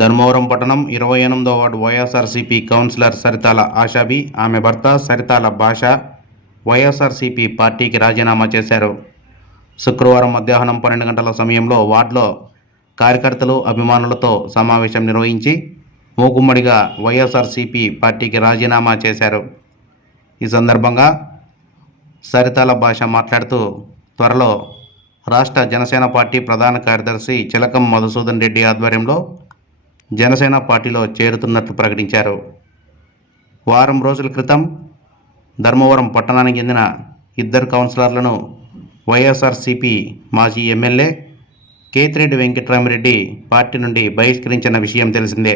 ధర్మవరం పట్టణం 28వ ward YSRCP councillor Saritala ఆషాబి, ఆమె భర్త సరితాల భాష వైఎస్ఆర్సీపీ పార్టీకి రాజీనామా చేశారు. శుక్రవారం మధ్యాహ్నం 12 గంటల సమయంలో వార్డులో కార్యకర్తలు, అభిమానులతో సమావేశం నిర్వహించి మూకుమ్మడిగా వైఎస్ఆర్సీపీ పార్టీకి రాజీనామా చేశారు. ఈ సందర్భంగా సరితాల భాష మాట్లాడుతూ, త్వరలో రాష్ట్ర జనసేన పార్టీ ప్రధాన కార్యదర్శి చిలకం మధుసూదన్ రెడ్డి ఆధ్వర్యంలో జనసేన పార్టీలో చేరుతున్నట్లు ప్రకటించారు. వారం రోజుల క్రితం ధర్మవరం పట్టణానికి చెందిన 2 కౌన్సిలర్లను వైఎస్ఆర్సీపీ మాజీ ఎమ్మెల్యే కేతిరెడ్డి వెంకట్రామిరెడ్డి పార్టీ నుండి బహిష్కరించిన విషయం తెలిసిందే.